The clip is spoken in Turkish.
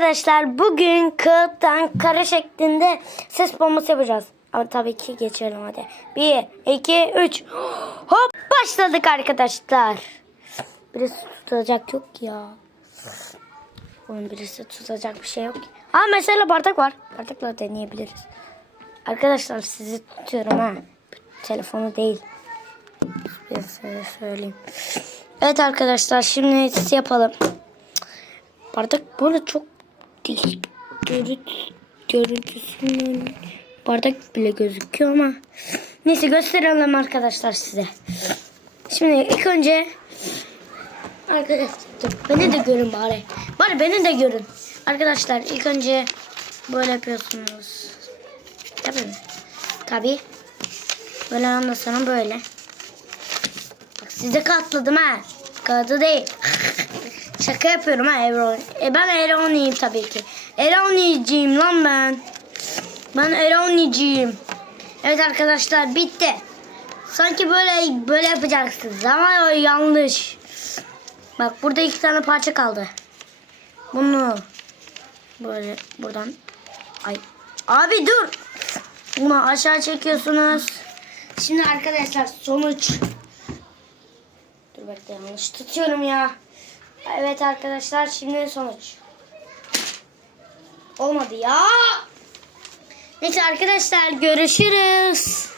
Arkadaşlar bugün kağıttan kare şeklinde ses bombası yapacağız. Ama tabii ki geçelim hadi. 1, 2, 3. Hop başladık arkadaşlar. Birisi tutacak yok ya. Onun birisi tutacak bir şey yok. Ha mesela bardak var. Bardakla deneyebiliriz. Arkadaşlar sizi tutuyorum ha. Telefonu değil. Bir size söyleyeyim. Evet arkadaşlar şimdi yapalım. Bardak böyle çok değil. Görüntü, görüntüsünün bardak bile gözüküyor ama neyse gösterelim arkadaşlar size. Şimdi ilk önce arkadaşlar beni de görün bari. Bari beni de görün. Arkadaşlar ilk önce böyle yapıyorsunuz. Tabii mi? Tabii. Böyle ondan böyle. Bak size katladım ha. Kağıdı değil. Şaka yapıyorum ha Eron. E ben Eroniyim tabii ki. Eroniyiciyim lan ben. Ben Eroniyiciyim. Evet arkadaşlar bitti. Sanki böyle böyle yapacaksınız ama o yanlış. Bak burada iki tane parça kaldı. Bunu böyle buradan ay abi dur. Bunu aşağı çekiyorsunuz. Şimdi arkadaşlar sonuç. Dur bekle yanlış tutuyorum ya. Evet arkadaşlar şimdi sonuç. Olmadı ya. Neyse arkadaşlar görüşürüz.